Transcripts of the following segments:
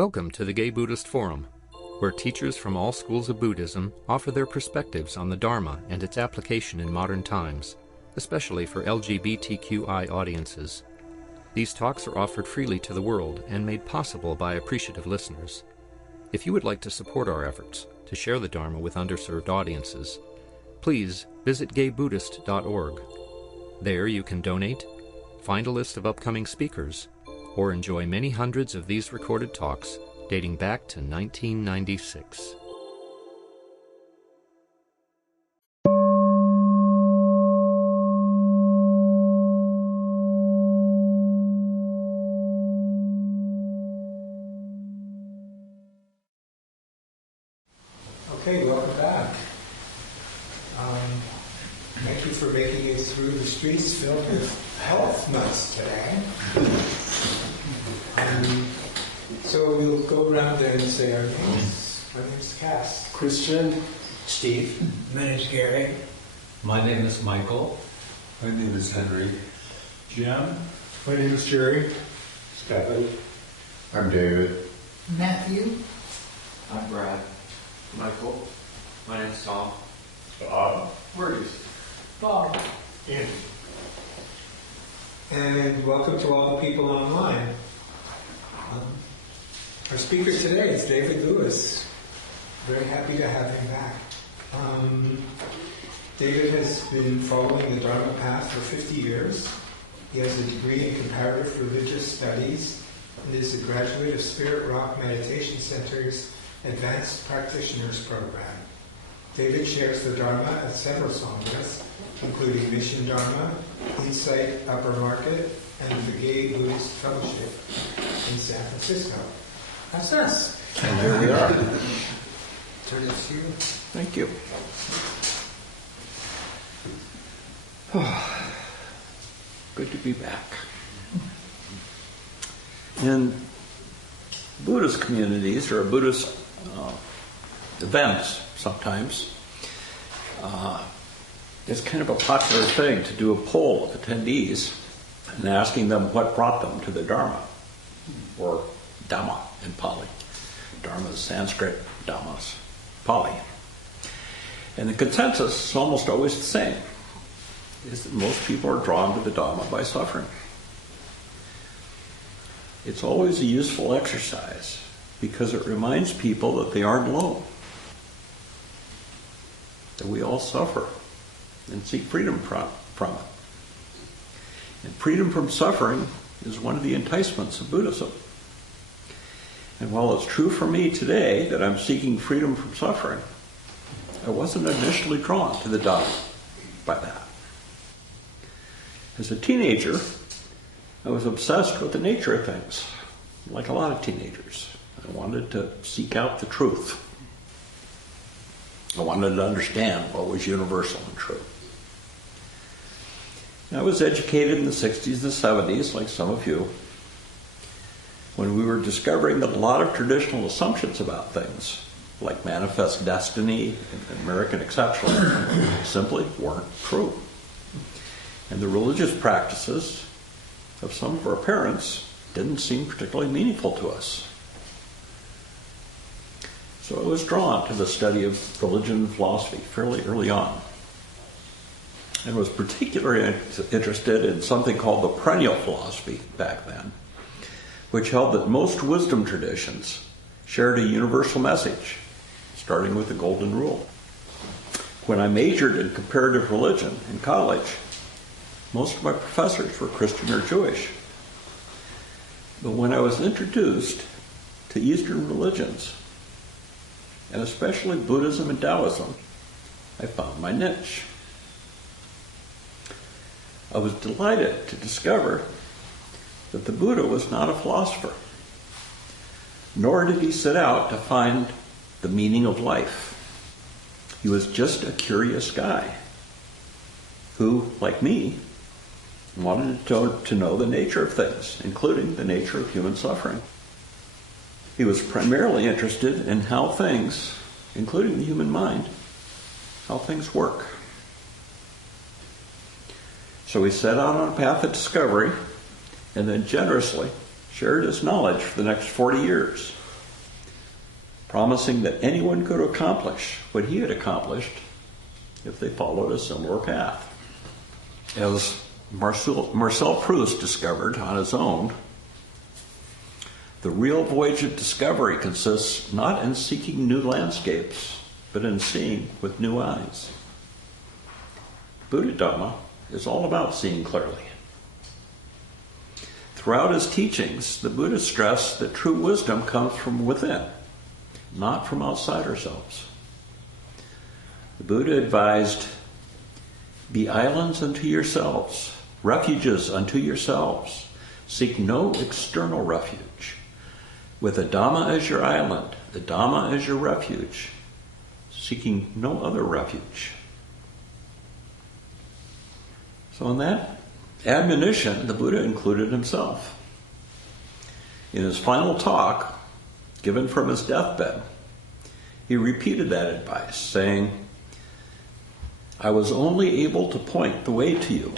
Welcome to the Gay Buddhist Forum, where teachers from all schools of Buddhism offer their perspectives on the Dharma and its application in modern times, especially for LGBTQI audiences. These talks are offered freely to the world and made possible by appreciative listeners. If you would like to support our efforts to share the Dharma with underserved audiences, please visit gaybuddhist.org. There you can donate, find a list of upcoming speakers, or enjoy many hundreds of these recorded talks dating back to 1996. Okay, welcome back. Thank you for making it through the streets filled with health nuts today. So we'll go around and say our names. My name's Cass. Christian. Steve. My name's Gary. My name is Michael. My name is Henry. Jim. My name is Jerry. Stephanie. I'm David. Matthew. I'm Brad. Michael. My name's Tom. Bob. Marcus. Bob. Andy. And welcome to all the people online. Our speaker today is David Lewis. Very happy to have him back. David has been following the Dharma path for 50 years. He has a degree in comparative religious studies and is a graduate of Spirit Rock Meditation Center's Advanced Practitioners Program. David shares the Dharma at several Sanghas, including Mission Dharma, Insight Upper Market, and the Gay Buddhist Fellowship in San Francisco. That's us. And here we are. Turn it to you. Thank you. Good to be back. In Buddhist communities or Buddhist events, sometimes, it's kind of a popular thing to do a poll of attendees and asking them what brought them to the Dharma, or Dhamma in Pali. Dharma is Sanskrit, Dhamma is Pali. And the consensus is almost always the same, is that most people are drawn to the Dhamma by suffering. It's always a useful exercise because it reminds people that they aren't alone, that we all suffer and seek freedom from it. And freedom from suffering is one of the enticements of Buddhism. And while it's true for me today that I'm seeking freedom from suffering, I wasn't initially drawn to the Dhamma by that. As a teenager, I was obsessed with the nature of things, like a lot of teenagers. I wanted to seek out the truth. I wanted to understand what was universal and true. I was educated in the 60s and 70s, like some of you, when we were discovering that a lot of traditional assumptions about things, like manifest destiny and American exceptionalism, simply weren't true. And the religious practices of some of our parents didn't seem particularly meaningful to us. So I was drawn to the study of religion and philosophy fairly early on, and was particularly interested in something called the perennial philosophy back then, which held that most wisdom traditions shared a universal message, starting with the Golden Rule. When I majored in comparative religion in college, most of my professors were Christian or Jewish. But when I was introduced to Eastern religions, and especially Buddhism and Taoism, I found my niche. I was delighted to discover that the Buddha was not a philosopher, nor did he set out to find the meaning of life. He was just a curious guy who, like me, wanted to know the nature of things, including the nature of human suffering. He was primarily interested in how things, including the human mind, how things work. So he set out on a path of discovery and then generously shared his knowledge for the next 40 years promising that anyone could accomplish what he had accomplished if they followed a similar path. As Marcel Proust discovered on his own, the real voyage of discovery consists not in seeking new landscapes, but in seeing with new eyes. Buddha Dharma is all about seeing clearly. Throughout his teachings, the Buddha stressed that true wisdom comes from within, not from outside ourselves. The Buddha advised, "Be islands unto yourselves, refuges unto yourselves. Seek no external refuge. With the Dhamma as your island, the Dhamma as your refuge, seeking no other refuge." So in that admonition, the Buddha included himself. In his final talk, given from his deathbed, he repeated that advice, saying, "I was only able to point the way to you.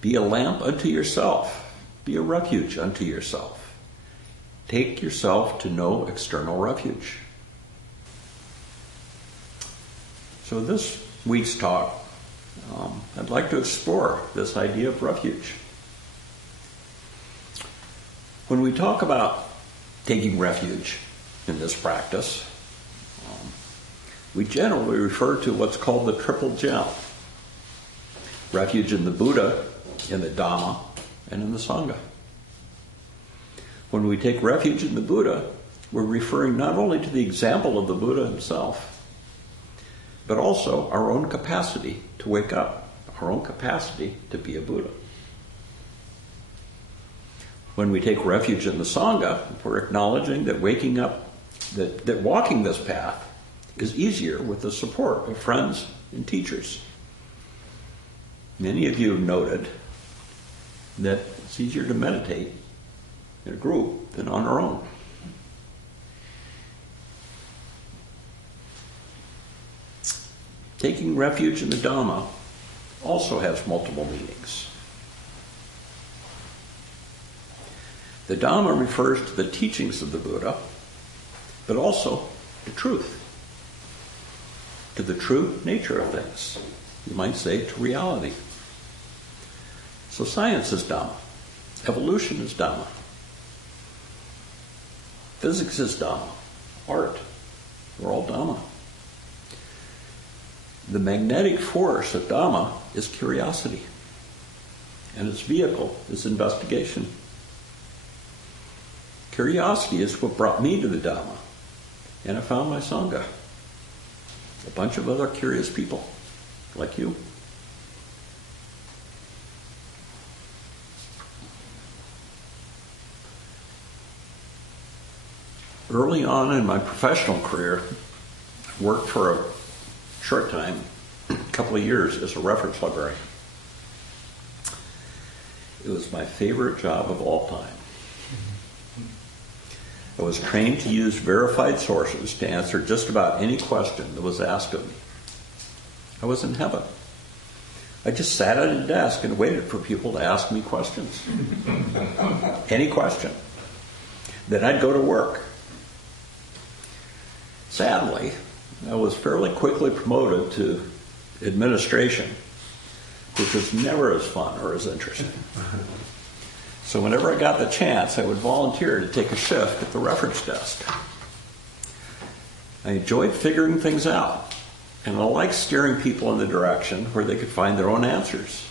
Be a lamp unto yourself. Be a refuge unto yourself. Take yourself to no external refuge." So this week's talk, I'd like to explore this idea of refuge. When we talk about taking refuge in this practice, we generally refer to what's called the triple gem. Refuge in the Buddha, in the Dhamma, and in the Sangha. When we take refuge in the Buddha, we're referring not only to the example of the Buddha himself, but also our own capacity to wake up, our own capacity to be a Buddha. When we take refuge in the Sangha, we're acknowledging that waking up, that walking this path is easier with the support of friends and teachers. Many of you have noted that it's easier to meditate in a group than on our own. Taking refuge in the Dhamma also has multiple meanings. The Dhamma refers to the teachings of the Buddha, but also to truth, to the true nature of things. You might say to reality. So science is Dhamma. Evolution is Dhamma. Physics is Dhamma. Art, we're all Dhamma. The magnetic force of Dhamma is curiosity, and its vehicle is investigation. Curiosity is what brought me to the Dhamma, and I found my Sangha. A bunch of other curious people, like you. Early on in my professional career, I worked for a short time, a couple of years, as a reference librarian. It was my favorite job of all time. I was trained to use verified sources to answer just about any question that was asked of me. I was in heaven. I just sat at a desk and waited for people to ask me questions. Any question. Then I'd go to work. Sadly, I was fairly quickly promoted to administration, which was never as fun or as interesting. So whenever I got the chance, I would volunteer to take a shift at the reference desk. I enjoyed figuring things out, and I liked steering people in the direction where they could find their own answers.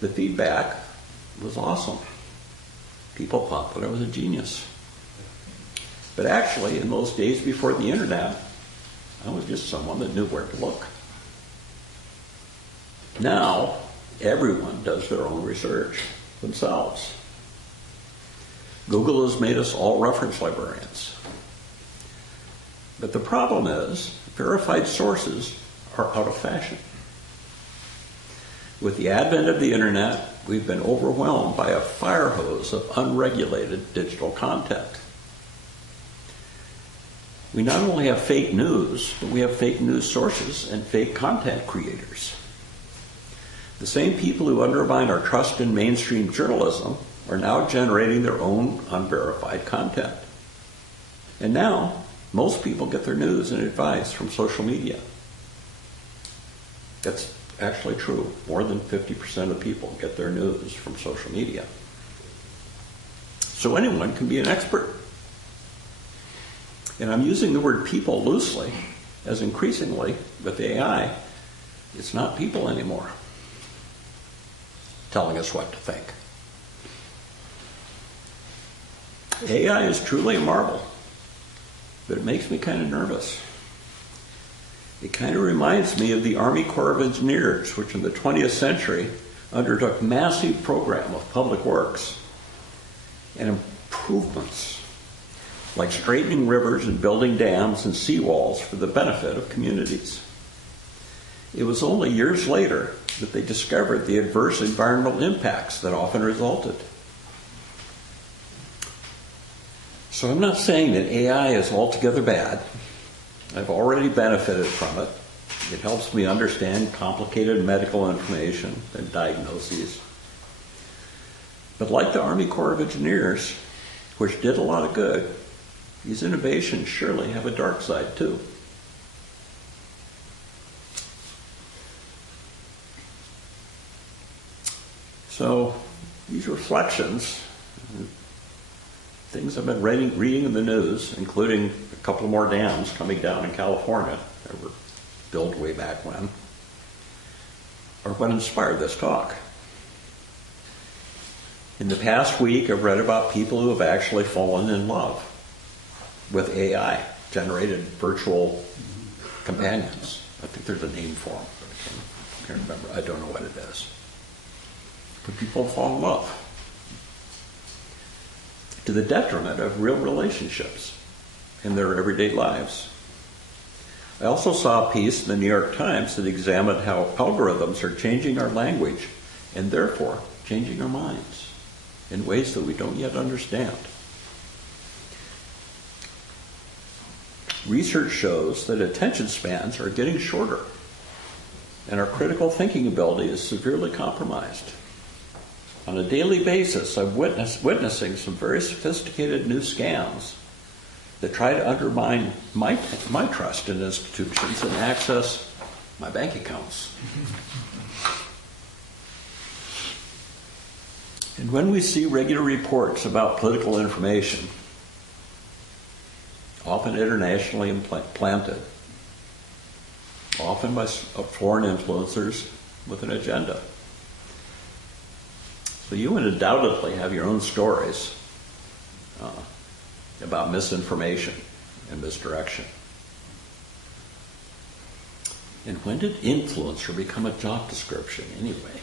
The feedback was awesome. People thought that I was a genius. But actually, in those days before the internet, I was just someone that knew where to look. Now, everyone does their own research themselves. Google has made us all reference librarians. But the problem is, verified sources are out of fashion. With the advent of the internet, we've been overwhelmed by a fire hose of unregulated digital content. We not only have fake news, but we have fake news sources and fake content creators. The same people who undermine our trust in mainstream journalism are now generating their own unverified content. And now, most people get their news and advice from social media. That's actually true. More than 50% of people get their news from social media. So anyone can be an expert. And I'm using the word people loosely, as increasingly, with AI, it's not people anymore telling us what to think. AI is truly a marvel, but it makes me kind of nervous. It kind of reminds me of the Army Corps of Engineers, which in the 20th century undertook massive program of public works and improvements, like straightening rivers and building dams and seawalls for the benefit of communities. It was only years later that they discovered the adverse environmental impacts that often resulted. So I'm not saying that AI is altogether bad. I've already benefited from it. It helps me understand complicated medical information and diagnoses. But like the Army Corps of Engineers, which did a lot of good, these innovations surely have a dark side too. So these reflections, things I've been reading in the news, including a couple more dams coming down in California that were built way back when, are what inspired this talk. In the past week, I've read about people who have actually fallen in love with AI, generated virtual companions. I think there's a name for them, but I can't remember. I don't know what it is. But people fall in love to the detriment of real relationships in their everyday lives. I also saw a piece in the New York Times that examined how algorithms are changing our language and therefore changing our minds in ways that we don't yet understand. Research shows that attention spans are getting shorter and our critical thinking ability is severely compromised. On a daily basis, I'm witnessing some very sophisticated new scams that try to undermine my trust in institutions and access my bank accounts. And when we see regular reports about political information, often internationally implanted, often by foreign influencers with an agenda, so you would undoubtedly have your own stories about misinformation and misdirection. And when did influencer become a job description anyway?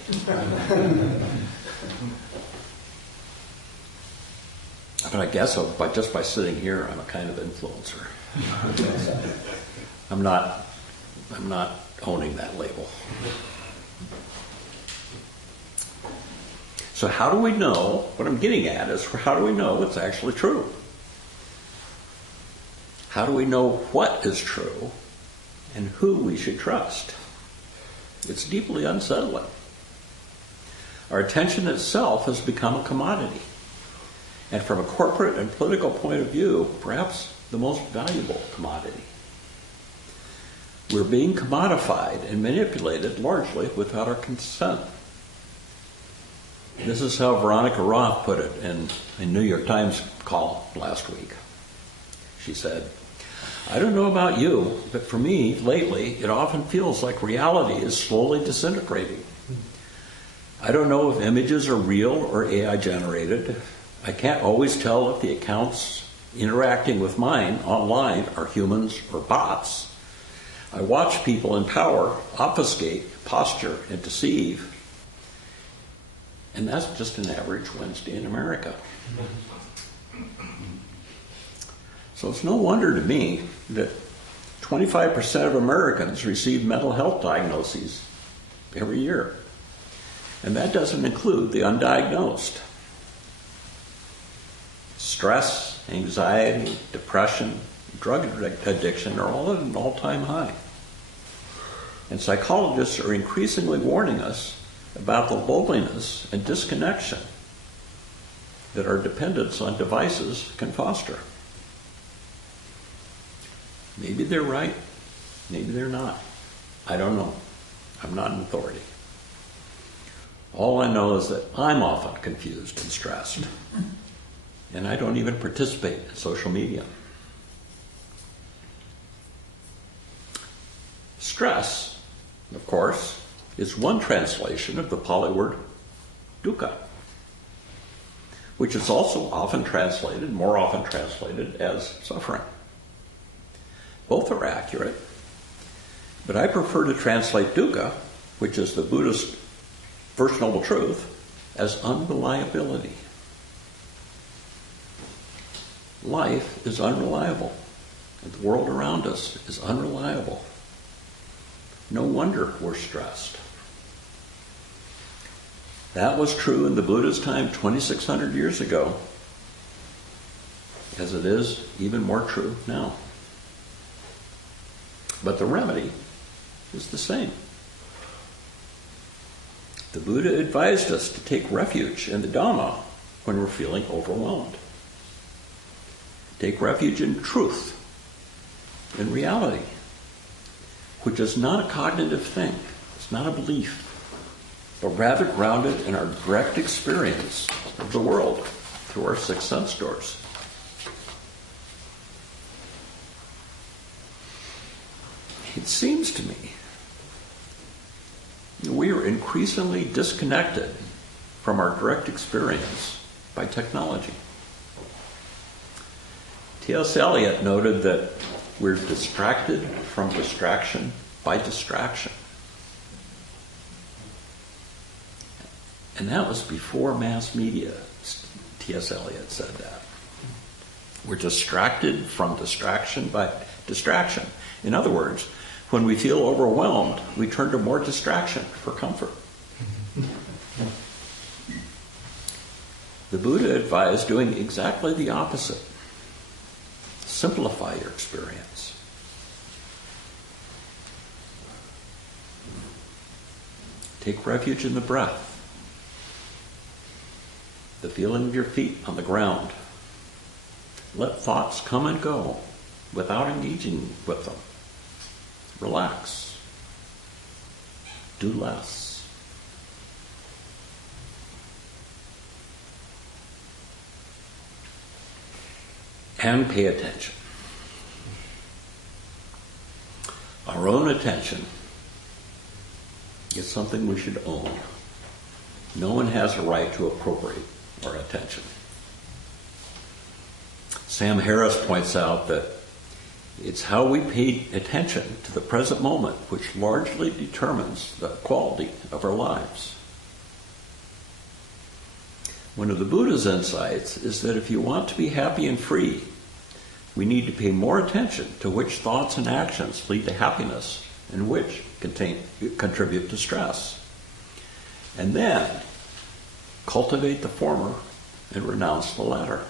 But I guess just by sitting here, I'm a kind of influencer. I'm not owning that label. So how do we know, what I'm getting at is, how do we know what's actually true? How do we know what is true and who we should trust? It's deeply unsettling. Our attention itself has become a commodity. And from a corporate and political point of view, perhaps the most valuable commodity. We're being commodified and manipulated largely without our consent. This is how Veronica Roth put it in a New York Times column last week. She said, "I don't know about you, but for me, lately, it often feels like reality is slowly disintegrating. I don't know if images are real or AI generated. I can't always tell if the accounts interacting with mine online are humans or bots. I watch people in power obfuscate, posture, and deceive. And that's just an average Wednesday in America." So it's no wonder to me that 25% of Americans receive mental health diagnoses every year. And that doesn't include the undiagnosed. Stress, anxiety, depression, drug addiction are all at an all-time high. And psychologists are increasingly warning us about the loneliness and disconnection that our dependence on devices can foster. Maybe they're right. Maybe they're not. I don't know. I'm not an authority. All I know is that I'm often confused and stressed. And I don't even participate in social media. Stress, of course, is one translation of the Pali word dukkha, which is also often translated, more often translated, as suffering. Both are accurate, but I prefer to translate dukkha, which is the Buddhist First Noble Truth, as unreliability. Life is unreliable, and the world around us is unreliable. No wonder we're stressed. That was true in the Buddha's time 2,600 years ago, as it is even more true now. But the remedy is the same. The Buddha advised us to take refuge in the Dhamma when we're feeling overwhelmed. Take refuge in truth, in reality, which is not a cognitive thing. It's not a belief, but rather grounded in our direct experience of the world through our six sense doors. It seems to me we are increasingly disconnected from our direct experience by technology. T.S. Eliot noted that we're distracted from distraction by distraction. And that was before mass media. T.S. Eliot said that. We're distracted from distraction by distraction. In other words, when we feel overwhelmed, we turn to more distraction for comfort. The Buddha advised doing exactly the opposite. Simplify your experience. Take refuge in the breath, the feeling of your feet on the ground. Let thoughts come and go without engaging with them. Relax. Do less. And pay attention. Our own attention is something we should own. No one has a right to appropriate our attention. Sam Harris points out that it's how we pay attention to the present moment which largely determines the quality of our lives. One of the Buddha's insights is that if you want to be happy and free, we need to pay more attention to which thoughts and actions lead to happiness and which contribute to stress. And then cultivate the former and renounce the latter.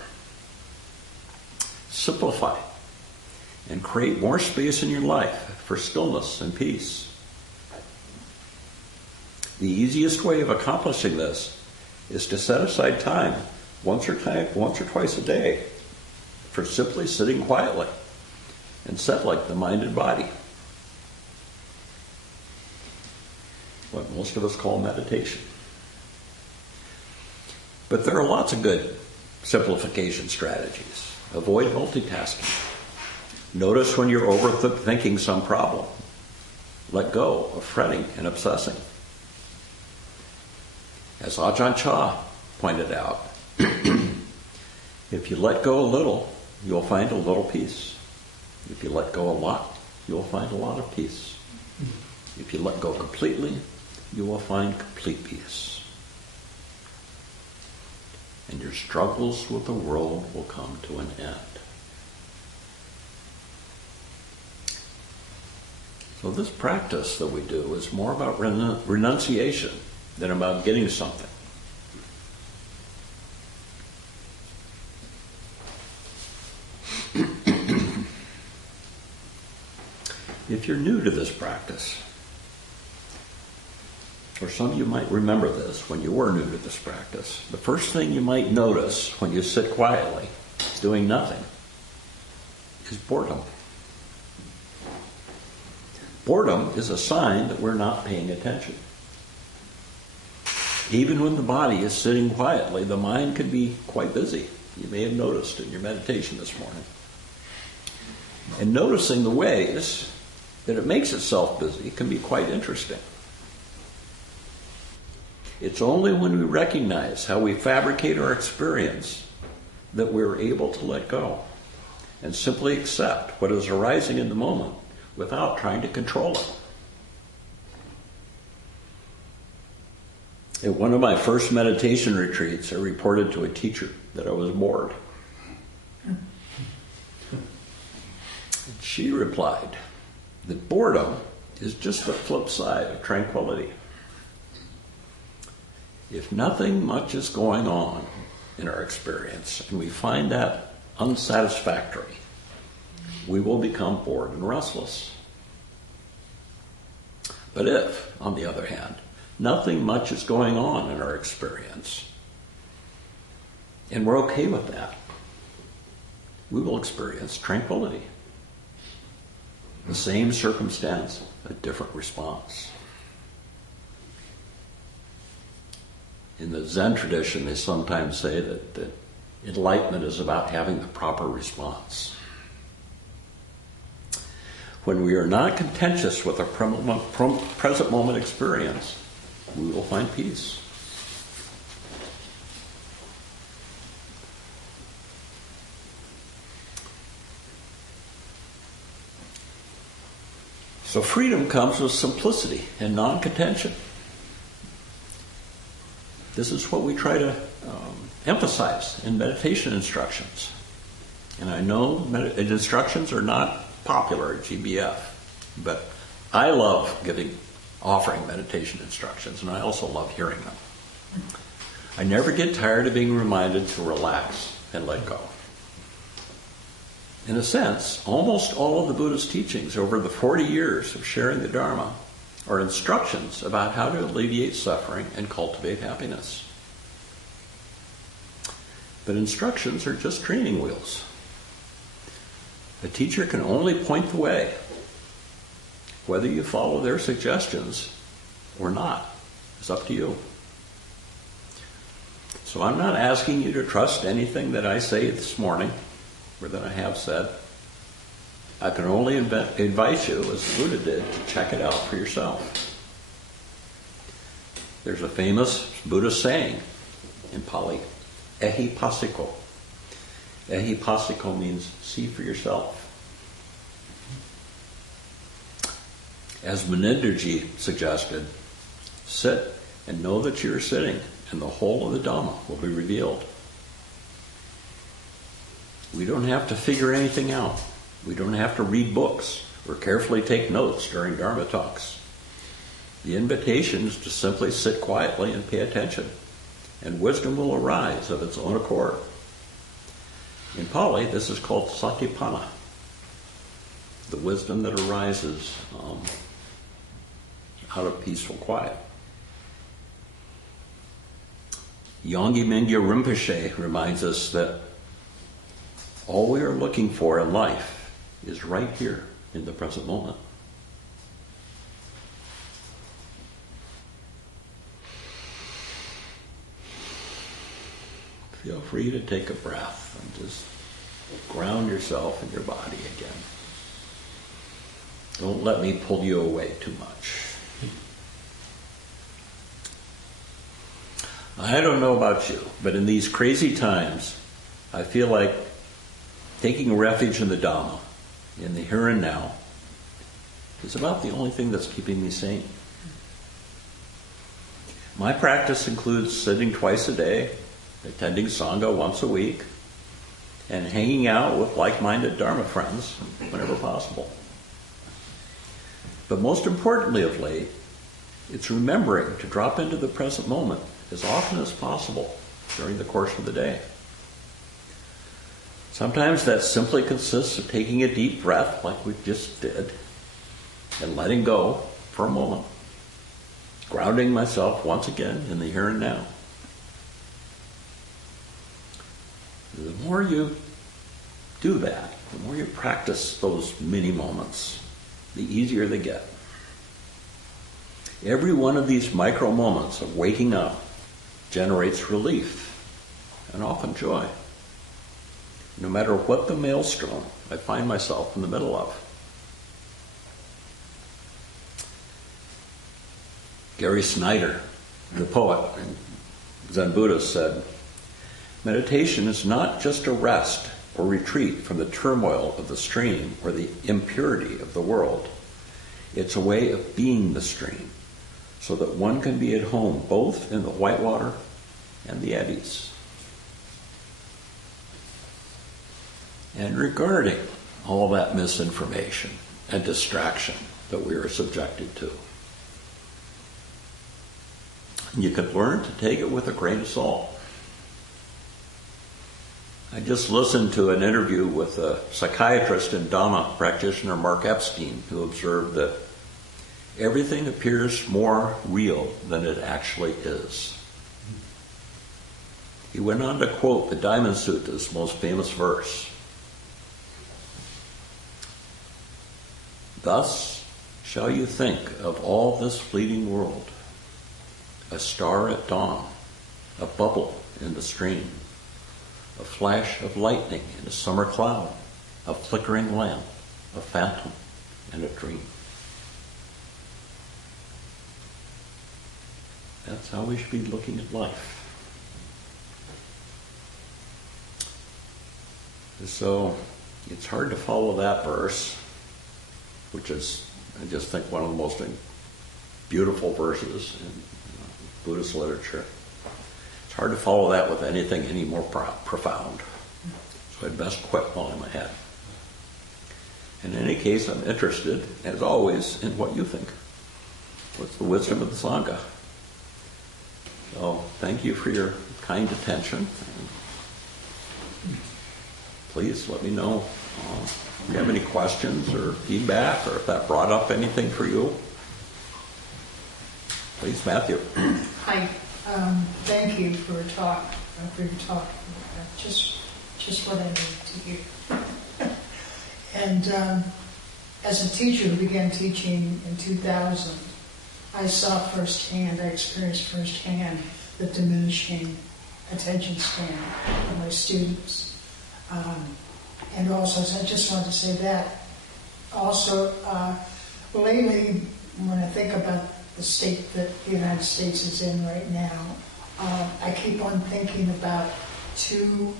Simplify and create more space in your life for stillness and peace. The easiest way of accomplishing this is to set aside time once or twice a day for simply sitting quietly and set like the mind and body. What most of us call meditation. But there are lots of good simplification strategies. Avoid multitasking. Notice when you're overthinking some problem. Let go of fretting and obsessing. As Ajahn Chah pointed out, if you let go a little, you'll find a little peace. If you let go a lot, you'll find a lot of peace. If you let go completely, you will find complete peace. And your struggles with the world will come to an end. So this practice that we do is more about renunciation than about getting something. If you're new to this practice, or some of you might remember this when you were new to this practice, the first thing you might notice when you sit quietly, doing nothing, is boredom. Boredom is a sign that we're not paying attention. Even when the body is sitting quietly, the mind can be quite busy. You may have noticed in your meditation this morning. And noticing the ways that it makes itself busy can be quite interesting. It's only when we recognize how we fabricate our experience that we're able to let go and simply accept what is arising in the moment without trying to control it. At one of my first meditation retreats, I reported to a teacher that I was bored. She replied that boredom is just the flip side of tranquility. If nothing much is going on in our experience and we find that unsatisfactory, we will become bored and restless. But if, on the other hand, nothing much is going on in our experience, and we're okay with that, we will experience tranquility. The same circumstance, a different response. In the Zen tradition, they sometimes say that enlightenment is about having the proper response. When we are not contentious with our present moment experience, we will find peace. So freedom comes with simplicity and non-contention. This is what we try to emphasize in meditation instructions. And I know instructions are not popular at GBF, but I love offering meditation instructions, and I also love hearing them. I never get tired of being reminded to relax and let go. In a sense, almost all of the Buddhist teachings over the 40 years of sharing the Dharma are instructions about how to alleviate suffering and cultivate happiness. But instructions are just training wheels. The teacher can only point the way. Whether you follow their suggestions or not is up to you. So I'm not asking you to trust anything that I say this morning or that I have said. I can only advise you, as the Buddha did, to check it out for yourself. There's a famous Buddhist saying in Pali, ehipassiko. Ehipassiko means see for yourself. As Munindraji suggested, sit and know that you are sitting, and the whole of the Dhamma will be revealed. We don't have to figure anything out. We don't have to read books or carefully take notes during Dharma talks. The invitation is to simply sit quietly and pay attention, and wisdom will arise of its own accord. In Pali, this is called satipana, the wisdom that arises out of peaceful quiet. Yongey Mingya Rinpoche reminds us that all we are looking for in life is right here in the present moment. Feel free to take a breath and just ground yourself in your body again. Don't let me pull you away too much. I don't know about you, but in these crazy times, I feel like taking refuge in the Dhamma, in the here and now, is about the only thing that's keeping me sane. My practice includes sitting twice a day, attending Sangha once a week, and hanging out with like-minded Dharma friends whenever possible. But most importantly of late, it's remembering to drop into the present moment as often as possible during the course of the day. Sometimes that simply consists of taking a deep breath like we just did and letting go for a moment, grounding myself once again in the here and now. The more you do that, the more you practice those mini moments, the easier they get. Every one of these micro moments of waking up generates relief and often joy, no matter what the maelstrom I find myself in the middle of. Gary Snyder, the poet and Zen Buddhist, said, "Meditation is not just a rest or retreat from the turmoil of the stream or the impurity of the world. It's a way of being the stream, so that one can be at home both in the whitewater and the eddies." And regarding all that misinformation and distraction that we are subjected to, you can learn to take it with a grain of salt. I just listened to an interview with a psychiatrist and Dharma practitioner, Mark Epstein, who observed that everything appears more real than it actually is. He went on to quote the Diamond Sutta's most famous verse. "Thus shall you think of all this fleeting world, a star at dawn, a bubble in the stream, a flash of lightning in a summer cloud, a flickering lamp, a phantom, and a dream." That's how we should be looking at life. So it's hard to follow that verse, which is, I just think, one of the most beautiful verses in Buddhist literature. It's hard to follow that with anything any more profound. So I'd best quit while I'm ahead. In any case, I'm interested, as always, in what you think. What's the wisdom of the Sangha? So thank you for your kind attention. Please let me know if you have any questions or feedback, or if that brought up anything for you. Please, Matthew. Hi. Thank you for your talk. Just what I need to hear. And as a teacher who began teaching in 2000, I experienced firsthand the diminishing attention span of my students. And also, so I just wanted to say that. Also, lately, when I think about the state that the United States is in right now, I keep on thinking about two,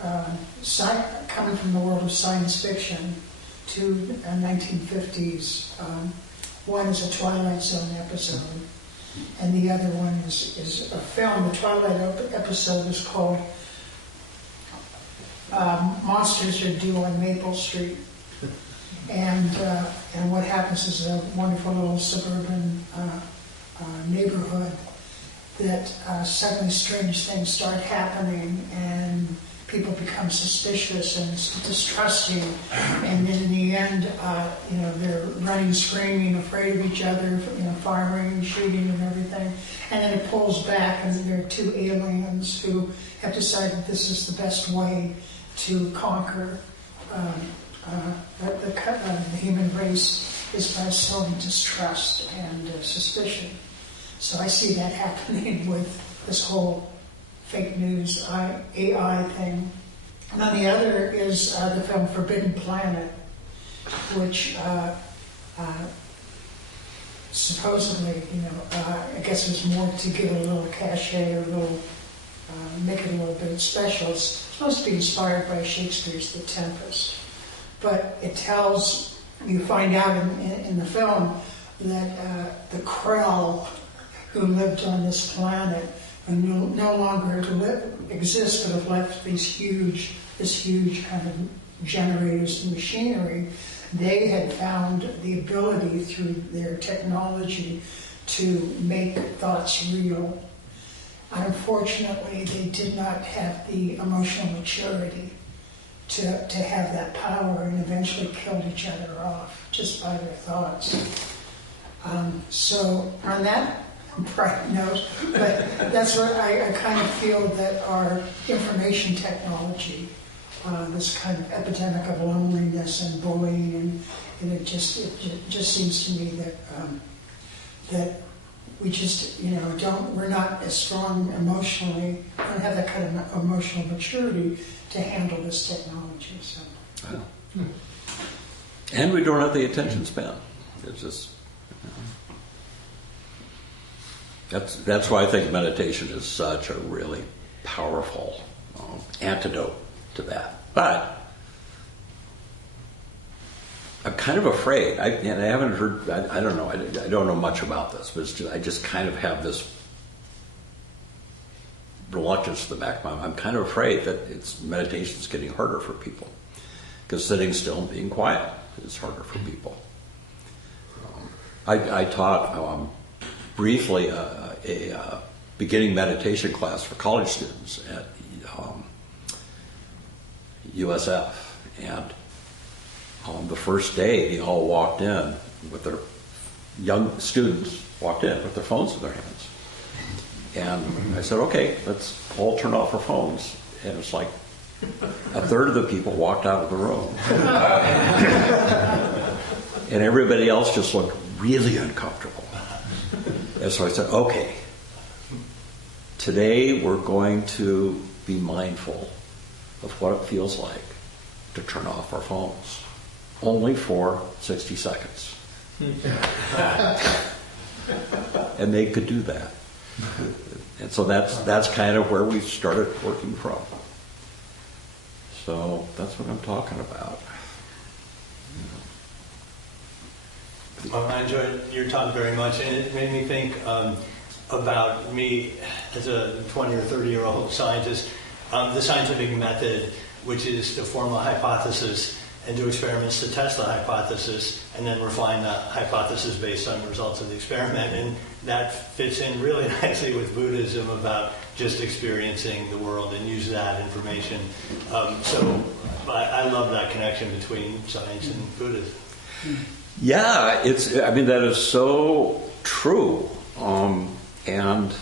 coming from the world of science fiction, two 1950s. One is a Twilight Zone episode, and the other one is a film. The Twilight episode is called Monsters Are Due on Maple Street. And what happens is a wonderful little suburban neighborhood that suddenly strange things start happening, and people become suspicious and distrusting, and then in the end, they're running, screaming, afraid of each other, firing, shooting, and everything. And then it pulls back, and there are two aliens who have decided this is the best way to conquer the human race is by sowing distrust and suspicion. So I see that happening with this whole fake news, AI thing. And then the other is the film Forbidden Planet, which supposedly, I guess it was more to give it a little cachet or a little, make it a little bit special. It's supposed to be inspired by Shakespeare's The Tempest. But it tells, you find out in the film that the Krell who lived on this planet and no longer exist, but have left this huge kind of generators and machinery. They had found the ability through their technology to make thoughts real. Unfortunately, they did not have the emotional maturity to have that power, and eventually killed each other off just by their thoughts. So on that bright note, but that's what I kind of feel that our information technology this kind of epidemic of loneliness and bullying, and it just seems to me that that we just we're not as strong emotionally, don't have that kind of emotional maturity to handle this technology. So. Wow. And we don't have the attention span. It's just that's why I think meditation is such a really powerful antidote to that. But I'm kind of afraid. I haven't heard. I don't know. I don't know much about this, but I just kind of have this reluctance to the back of my mind. I'm kind of afraid that meditation's getting harder for people because sitting still and being quiet is harder for people. I taught briefly a beginning meditation class for college students at USF, and the first day they all walked in with their young students walked in with their phones in their hands, and I said, okay, let's all turn off our phones, and it's like a third of the people walked out of the room. And everybody else just looked really uncomfortable. And so I said, okay, today we're going to be mindful of what it feels like to turn off our phones. Only for 60 seconds. And they could do that. And so that's kind of where we started working from. So that's what I'm talking about. Well, I enjoyed your talk very much, and it made me think about me as a 20 or 30-year-old scientist, the scientific method, which is to form a hypothesis and do experiments to test the hypothesis, and then refine the hypothesis based on the results of the experiment. And that fits in really nicely with Buddhism about just experiencing the world and use that information. So I love that connection between science and Buddhism. Yeah, that is so true. And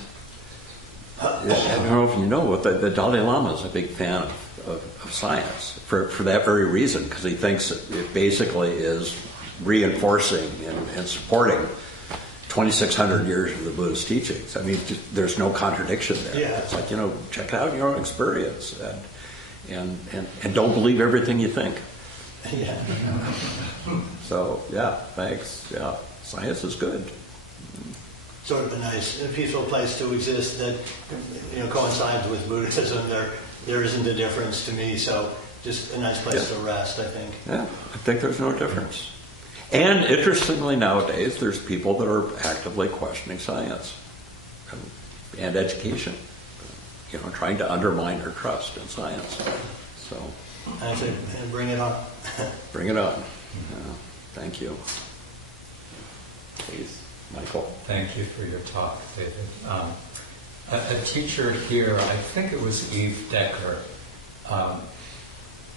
I don't know if you know, but the Dalai Lama is a big fan of science for that very reason, because he thinks it basically is reinforcing and supporting 2,600 years of the Buddhist teachings. I mean, there's no contradiction there. Yeah. It's like, check it out in your own experience and don't believe everything you think. Yeah. So, yeah, thanks. Yeah, science is good. Sort of a nice, peaceful place to exist that coincides with Buddhism. There isn't a difference to me, so just a nice place to rest, I think. Yeah, I think there's no difference. And interestingly, nowadays, there's people that are actively questioning science and education, trying to undermine their trust in science. So, I say, bring it on. Bring it on. Yeah, thank you. Please, Michael. Thank you for your talk, David. A teacher here, I think it was Eve Decker,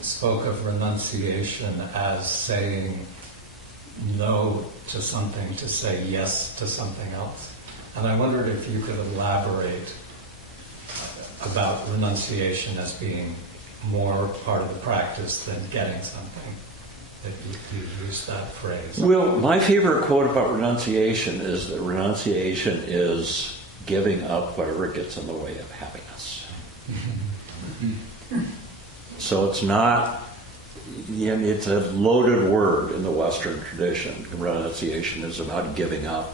spoke of renunciation as saying no to something to say yes to something else. And I wondered if you could elaborate about renunciation as being more part of the practice than getting something. That you used that phrase. Well, my favorite quote about renunciation is that renunciation is giving up whatever gets in the way of happiness. So it's not, it's a loaded word in the Western tradition. Renunciation is about giving up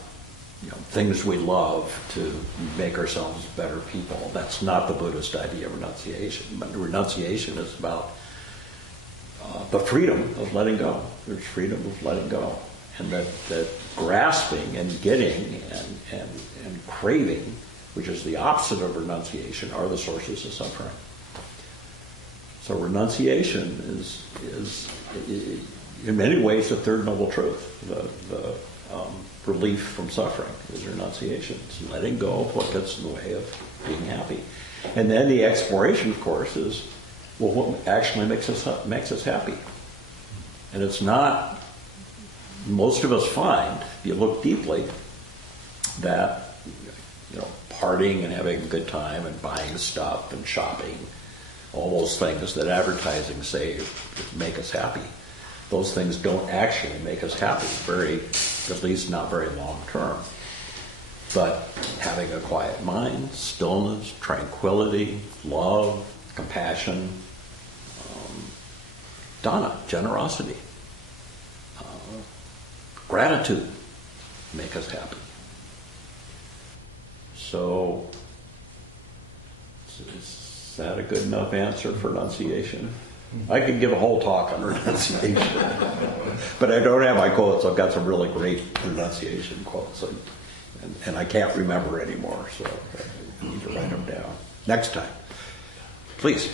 things we love to make ourselves better people. That's not the Buddhist idea of renunciation. But renunciation is about the freedom of letting go. There's freedom of letting go. And that grasping and getting and craving, which is the opposite of renunciation, are the sources of suffering. So renunciation is in many ways the third noble truth. The relief from suffering is renunciation. It's letting go of what gets in the way of being happy. And then the exploration, of course, is, well, what actually makes us happy? And it's not, most of us find, if you look deeply, that partying and having a good time and buying stuff and shopping all those things that advertising say make us happy. Those things don't actually make us happy, at least not very long term. But having a quiet mind, stillness, tranquility, love, compassion, dana, generosity, gratitude make us happy. So, is that a good enough answer for renunciation? I could give a whole talk on renunciation, but I don't have my quotes. I've got some really great renunciation quotes, and I can't remember anymore, so I need to write them down. Next time, please.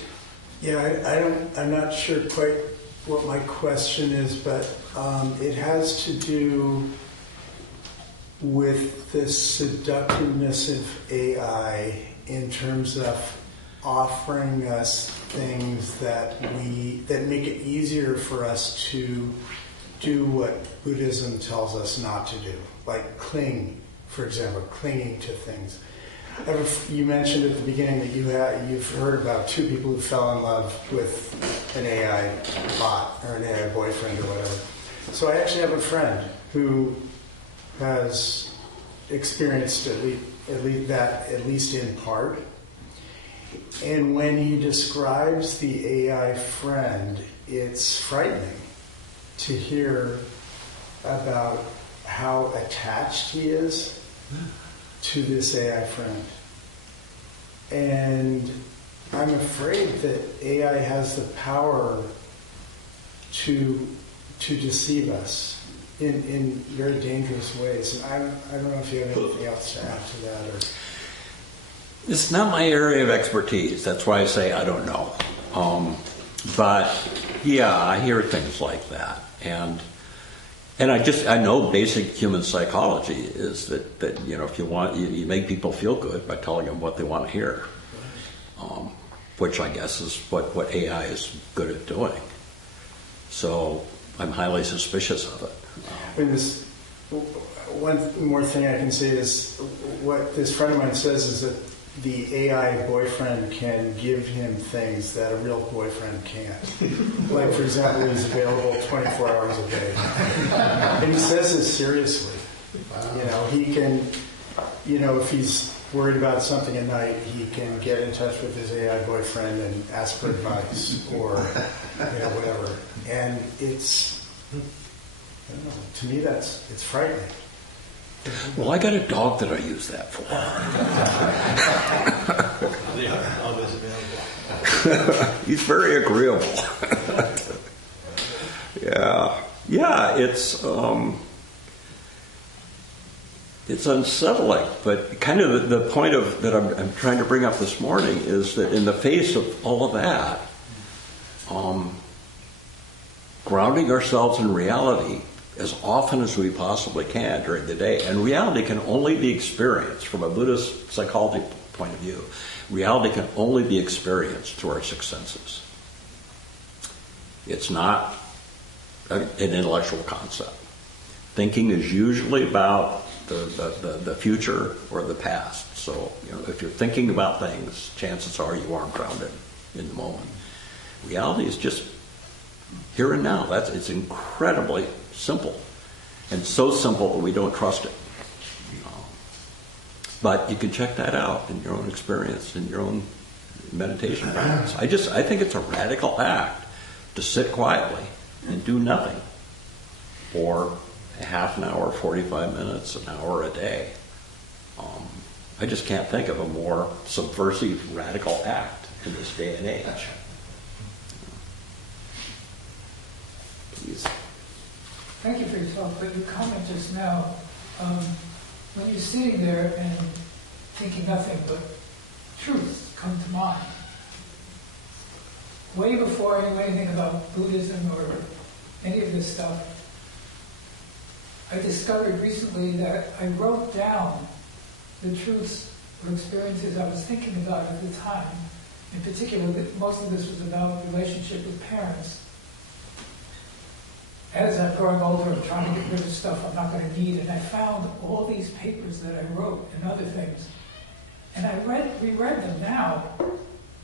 Yeah, I'm not sure quite what my question is, but it has to do with the seductiveness of AI in terms of offering us things that make it easier for us to do what Buddhism tells us not to do, like cling, for example, clinging to things. You mentioned at the beginning that you've heard about two people who fell in love with an AI bot or an AI boyfriend or whatever. So I actually have a friend who has experienced at least in part. And when he describes the AI friend, it's frightening to hear about how attached he is to this AI friend. And I'm afraid that AI has the power to deceive us in very dangerous ways. And I don't know if you have anything else to add to that. Or It's not my area of expertise. That's why I say I don't know. But yeah, I hear things like that, and I know basic human psychology is that if you make people feel good by telling them what they want to hear, which I guess is what AI is good at doing. So I'm highly suspicious of it. One more thing I can say is what this friend of mine says is that the AI boyfriend can give him things that a real boyfriend can't. Like, for example, he's available 24 hours a day. And he says this seriously. He can, if he's worried about something at night, he can get in touch with his AI boyfriend and ask for advice or, whatever. And it's, to me, it's frightening. Well, I got a dog that I use that for. They are always available. He's very agreeable. Yeah, it's unsettling, but kind of the point of that I'm trying to bring up this morning is that in the face of all of that, grounding ourselves in reality as often as we possibly can during the day. And reality can only be experienced from a Buddhist psychology point of view. Reality can only be experienced through our six senses. It's not an intellectual concept. Thinking is usually about the future or the past. So, if you're thinking about things, chances are you aren't grounded in the moment. Reality is just here and now. It's incredibly simple, and so simple that we don't trust it. But you can check that out in your own experience, in your own meditation practice. I think it's a radical act to sit quietly and do nothing for a half an hour, 45 minutes, an hour a day. I just can't think of a more subversive, radical act in this day and age. Please. Thank you for your talk, but your comment just now, when you're sitting there and thinking nothing but truth come to mind, way before I knew anything about Buddhism or any of this stuff, I discovered recently that I wrote down the truths or experiences I was thinking about at the time. In particular, most of this was about relationship with parents. As I'm growing older, I'm trying to get rid of stuff I'm not going to need, and I found all these papers that I wrote and other things. And I reread them now,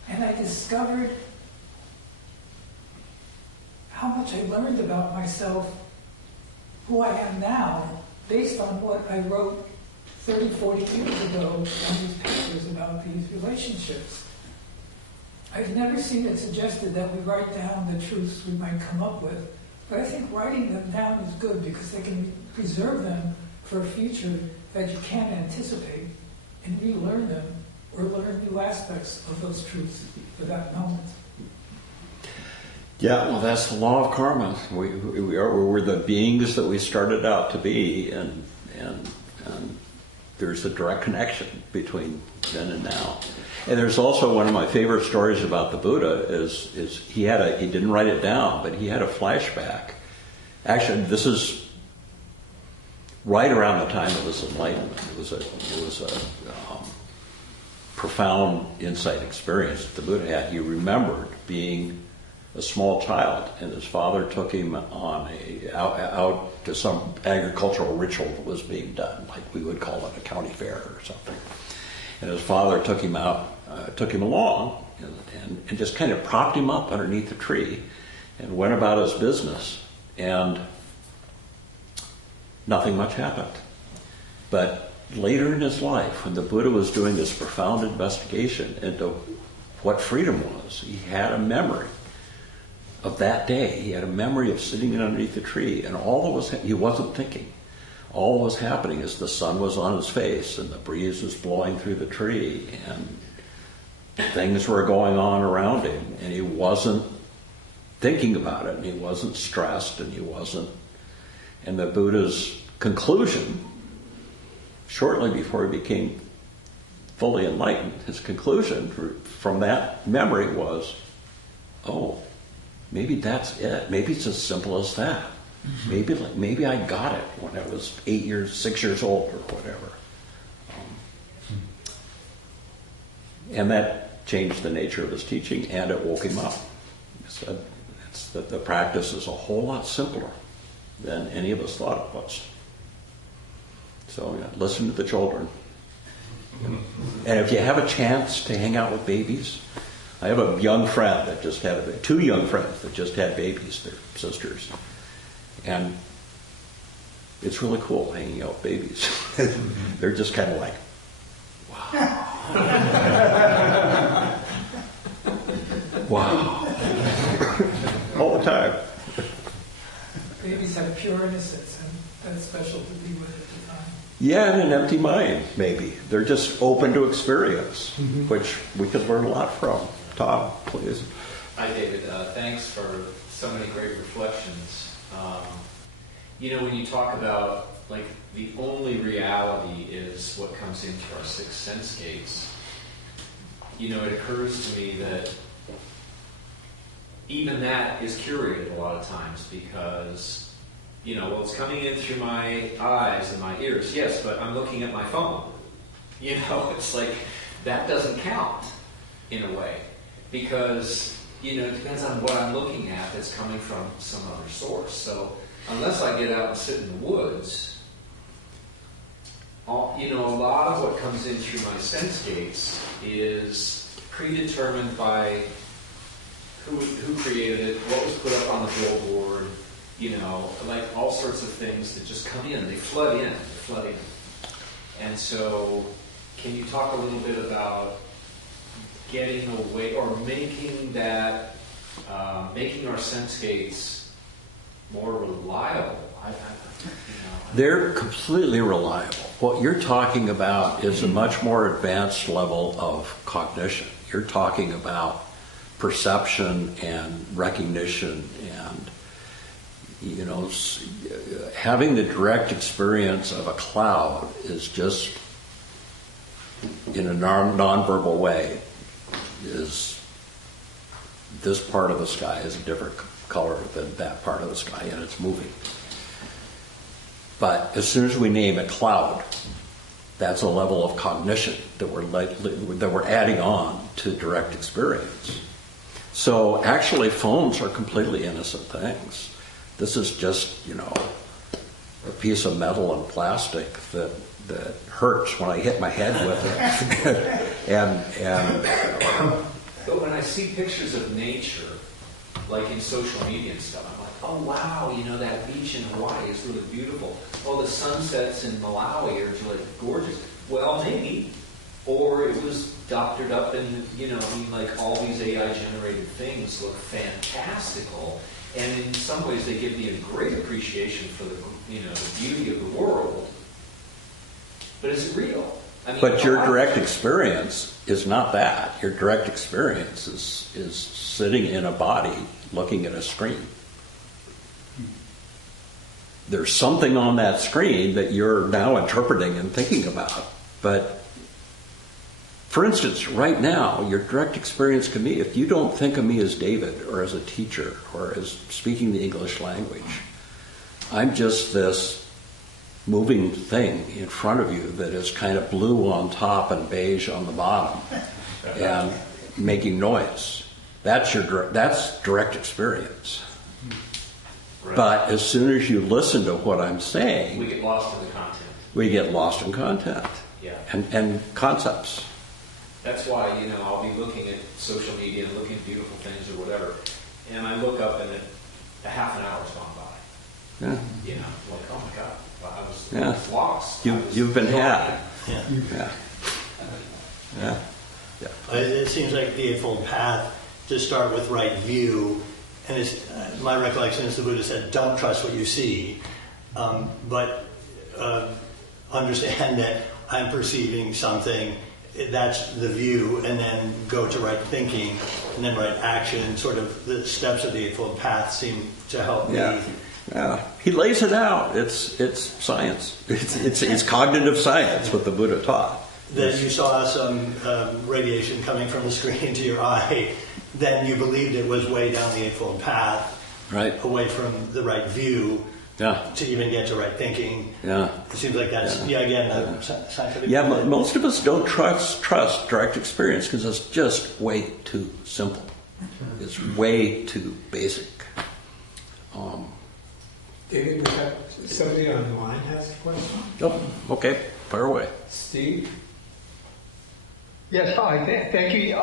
And I discovered how much I learned about myself, who I am now, based on what I wrote 30, 40 years ago on these papers about these relationships. I've never seen it suggested that we write down the truths we might come up with, but I think writing them down is good because they can preserve them for a future that you can't anticipate and relearn them or learn new aspects of those truths for that moment. Yeah, well, that's the law of karma. We're the beings that we started out to be, and there's a direct connection between then and now. And there's also one of my favorite stories about the Buddha is he didn't write it down, but he had a flashback. Actually, this is right around the time of his enlightenment. It was a profound insight experience that the Buddha had. He remembered being a small child, and his father took him on out to some agricultural ritual that was being done, like we would call it a county fair or something. And his father took him along, and just kind of propped him up underneath the tree, and went about his business, and nothing much happened. But later in his life, when the Buddha was doing this profound investigation into what freedom was, he had a memory of that day. He had a memory of sitting underneath the tree, and he wasn't thinking. All that was happening is the sun was on his face, and the breeze was blowing through the tree, and things were going on around him, and he wasn't thinking about it, and he wasn't stressed, and And the Buddha's conclusion, shortly before he became fully enlightened, his conclusion from that memory was, oh, maybe that's it. Maybe it's as simple as that. Maybe I got it when I was 6 years old or whatever. And that changed the nature of his teaching, and it woke him up. He said that the practice is a whole lot simpler than any of us thought it was. So listen to the children. And if you have a chance to hang out with babies, I have a young friend that just had two young friends that just had babies, they're sisters. And it's really cool hanging out with babies. They're just kind of like, wow. Wow. All the time. Babies have pure innocence, and that's special to be with at the time. Yeah, and an empty mind, maybe. They're just open to experience, which we could learn a lot from. Tom, please. Hi, David. Thanks for so many great reflections. When you talk about, like, the only reality is what comes into our six sense gates, it occurs to me that even that is curated a lot of times because, it's coming in through my eyes and my ears, yes, but I'm looking at my phone. It's like, that doesn't count in a way because, it depends on what I'm looking at that's coming from some other source. So unless I get out and sit in the woods, a lot of what comes in through my sense gates is predetermined by who created it, what was put up on the billboard, like all sorts of things that just come in. They flood in. And so can you talk a little bit about getting away or making our sense gates more reliable? They're completely reliable. What you're talking about is a much more advanced level of cognition. You're talking about perception and recognition and, having the direct experience of a cloud is just, in a nonverbal way, is this part of the sky is a different color than that part of the sky, and it's moving. But as soon as we name a cloud, that's a level of cognition that we're adding on to direct experience. So actually, phones are completely innocent things. This is just, a piece of metal and plastic that hurts when I hit my head with it, But when I see pictures of nature, like in social media and stuff, I'm like, oh wow, you know, that beach in Hawaii is really beautiful. Oh, the sunsets in Malawi are like gorgeous. Well, maybe. Or it was doctored up and, you know, I mean, like all these AI-generated things look fantastical. And in some ways they give me a great appreciation for the, you know, the beauty of the world. But is it real? I mean, but your direct experience is not that. Your direct experience is sitting in a body looking at a screen. There's something on that screen that you're now interpreting and thinking about. But for instance, right now, your direct experience can be, if you don't think of me as David or as a teacher or as speaking the English language, I'm just this moving thing in front of you that is kind of blue on top and beige on the bottom and making noise. That's direct experience. Right. But as soon as you listen to what I'm saying, we get lost in the content. We get lost in content. Yeah. And concepts. That's why, you know, I'll be looking at social media and looking at beautiful things or whatever, and I look up and a half an hour's gone by. Yeah. You know, like, oh my God, I was lost. You've been had. Yeah. Yeah. Yeah. Yeah. It seems like the Eightfold Path to start with right view, and it's, my recollection is the Buddha said, don't trust what you see, but understand that I'm perceiving something, that's the view, and then go to right thinking, and then right action. Sort of the steps of the Eightfold Path seem to help me. Yeah. He lays it out. It's science. It's cognitive science, what the Buddha taught. Then you saw some radiation coming from the screen into your eye. Then you believed it was way down the Eightfold Path, right, away from the right view. Yeah. To even get to right thinking. Yeah. It seems like that's, scientific. Yeah, but most of us don't trust direct experience because it's just way too simple. It's way too basic. David, we have somebody on the line has a question. Oh, okay. Fire away. Steve? Yes, hi. Thank you,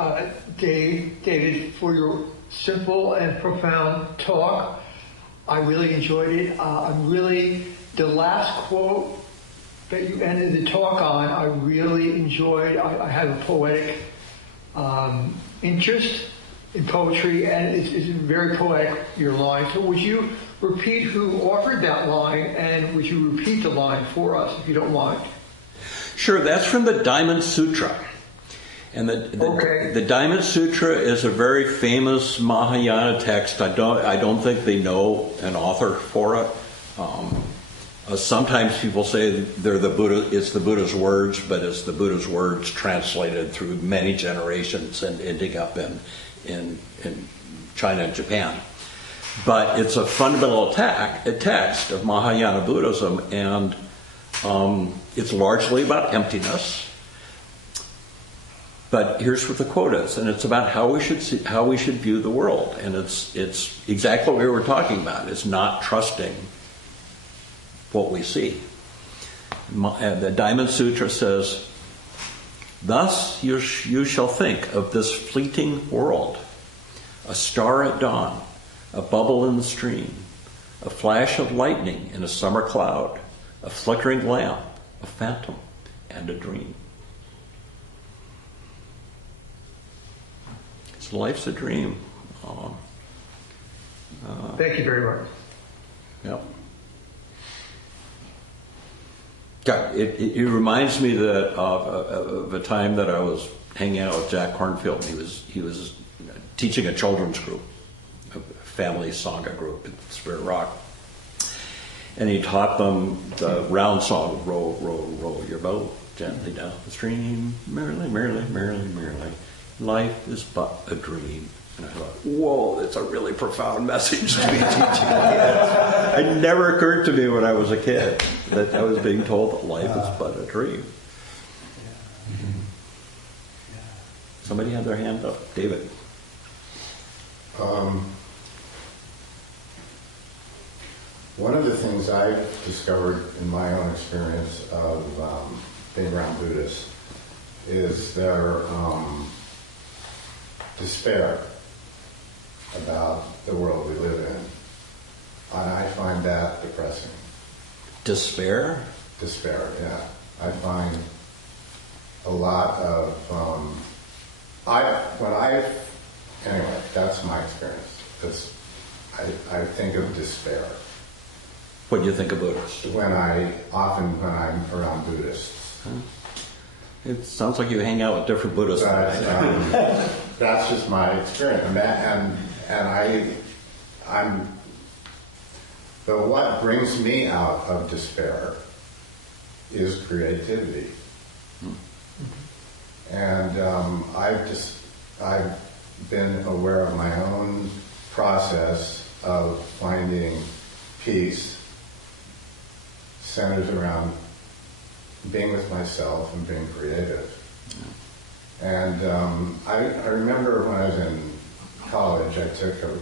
David, for your simple and profound talk. I really enjoyed it. The last quote that you ended the talk on, I really enjoyed. I have a poetic interest in poetry, and it's very poetic, your line. So would you repeat who offered that line, and would you repeat the line for us, if you don't mind? Sure, that's from the Diamond Sutra. And the Diamond Sutra is a very famous Mahayana text. I don't think they know an author for it. Sometimes people say they're the Buddha. It's the Buddha's words, but it's the Buddha's words translated through many generations and ending up in China and Japan. But it's a fundamental text of Mahayana Buddhism, and it's largely about emptiness. But here's what the quote is, and it's about how we should view the world, and it's exactly what we were talking about. It's not trusting what we see. The Diamond Sutra says, "Thus you shall think of this fleeting world, a star at dawn, a bubble in the stream, a flash of lightning in a summer cloud, a flickering lamp, a phantom, and a dream." Life's a dream. Thank you very much. Yep. God, it reminds me of a time that I was hanging out with Jack Kornfield. He was teaching a children's group, a family Sangha group in Spirit Rock, and he taught them the round song, "Row, row, row your boat gently down the stream, merrily, merrily, merrily, merrily. Life is but a dream." And I thought, whoa, that's a really profound message to be teaching kids. It never occurred to me when I was a kid that I was being told that life is but a dream. Somebody had their hand up. David. One of the things I've discovered in my own experience of being around Buddhists is their despair about the world we live in. And I find that depressing. Despair? Despair, yeah. I find a lot of, anyway, that's my experience. I think of despair. What do you think of Buddhists? When I'm around Buddhists. It sounds like you hang out with different Buddhists. But, that's just my experience. But what brings me out of despair is creativity. And I've been aware of my own process of finding peace centered around being with myself and being creative. And I remember when I was in college, I took a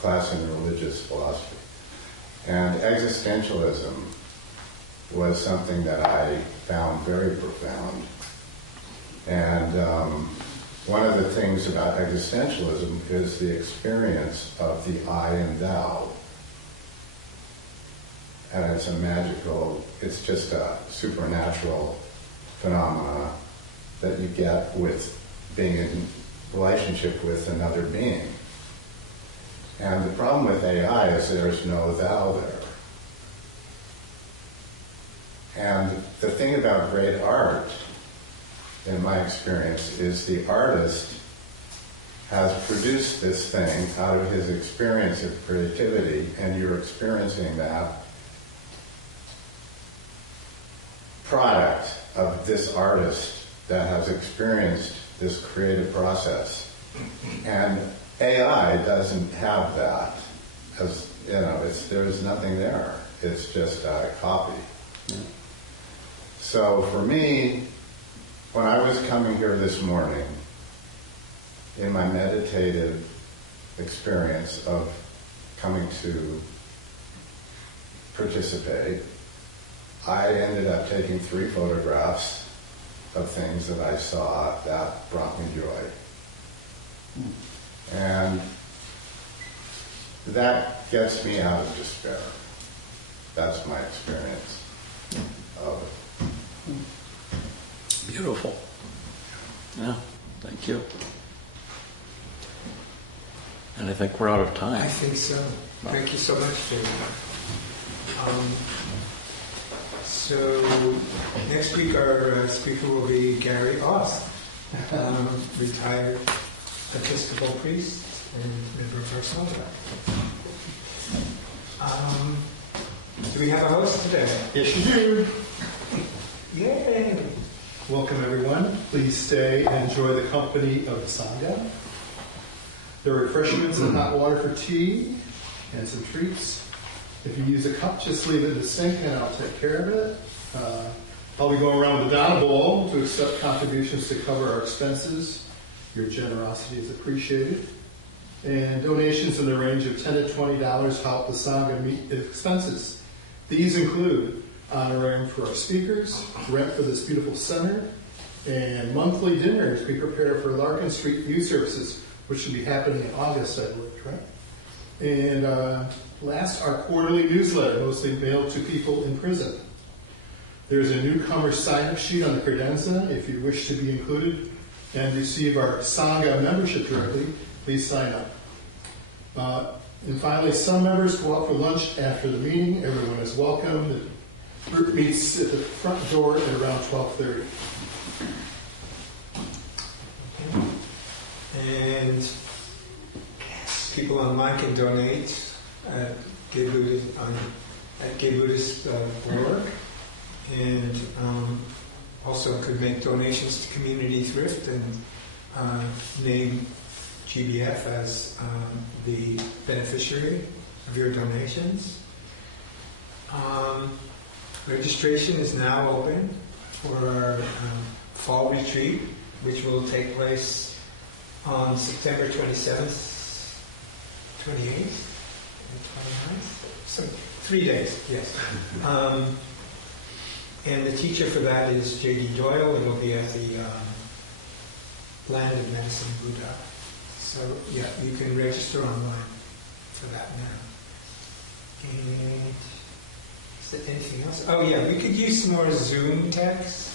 class in religious philosophy. And existentialism was something that I found very profound. And one of the things about existentialism is the experience of the I and thou. And it's just a supernatural phenomena that you get with being in relationship with another being. And the problem with AI is there's no thou there. And the thing about great art, in my experience, is the artist has produced this thing out of his experience of creativity, and you're experiencing that product of this artist that has experienced this creative process. And AI doesn't have that. There's nothing there. It's just a copy. Yeah. So for me, when I was coming here this morning, in my meditative experience of coming to participate, I ended up taking 3 photographs of things that I saw that brought me joy. And that gets me out of despair. That's my experience of it. Beautiful. Yeah, thank you. And I think we're out of time. I think so. Thank you so much, David. So next week our speaker will be Gary Ost, retired Episcopal priest and member of our Sangha. Do we have a host today? Yes, you do. Yay! Welcome, everyone. Please stay and enjoy the company of the Sangha. There are refreshments and hot water for tea and some treats. If you use a cup, just leave it in the sink and I'll take care of it. I'll be going around with the Dharma bowl to accept contributions to cover our expenses. Your generosity is appreciated. And donations in the range of $10 to $20 help the Sangha meet its expenses. These include honorarium for our speakers, rent for this beautiful center, and monthly dinners we prepare for Larkin Street Youth Services, which should be happening in August, I believe, right? And last, our quarterly newsletter, mostly mailed to people in prison. There's a newcomer sign-up sheet on the credenza. If you wish to be included and receive our Sangha membership directly, please sign up. And finally, some members go out for lunch after the meeting. Everyone is welcome. The group meets at the front door at around 12:30. And people online can donate at gaybuddhist.org, and also could make donations to Community Thrift and name GBF as the beneficiary of your donations. Registration is now open for our fall retreat, which will take place on September 27th, 28th, and 29th. So 3 days, yes. And the teacher for that is J.D. Doyle. It'll be at the Land of Medicine Buddha So yeah, you can register online for that now. And is there anything else? Oh yeah, we could use some more Zoom techs,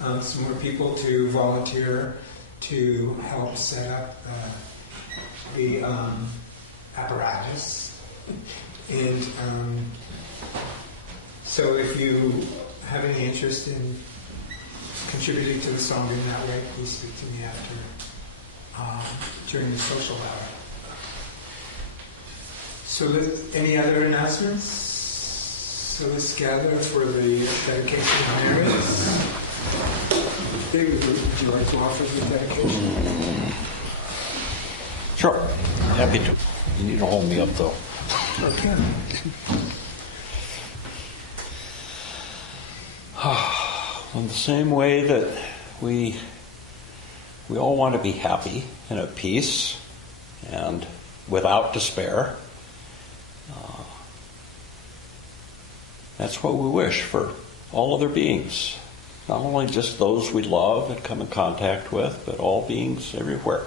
some more people to volunteer to help set up the apparatus. And so if you have any interest in contributing to the Sangha in that way, please speak to me after, during the social hour. So any other announcements? So let's gather for the dedication of marriage. David, would you like to offer the dedication? Sure, happy to. You need to hold me up though. Okay. In the same way that we all want to be happy and at peace and without despair, that's what we wish for all other beings. Not only just those we love and come in contact with, but all beings everywhere.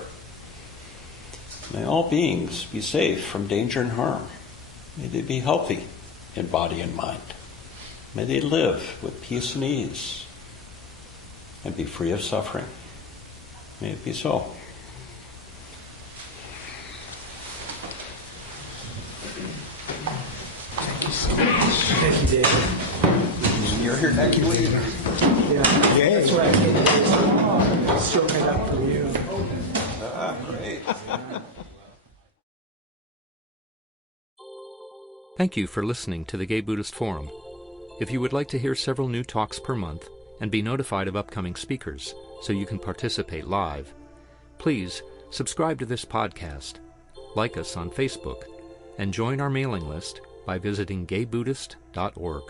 May all beings be safe from danger and harm. May they be healthy in body and mind. May they live with peace and ease and be free of suffering. May it be so. Thank you so much. Thank you, David. You're here next week. Yeah, that's what I came to do. Stroke it up for you. Great. Thank you for listening to the Gay Buddhist Forum. If you would like to hear several new talks per month and be notified of upcoming speakers so you can participate live, please subscribe to this podcast, like us on Facebook, and join our mailing list by visiting gaybuddhist.org.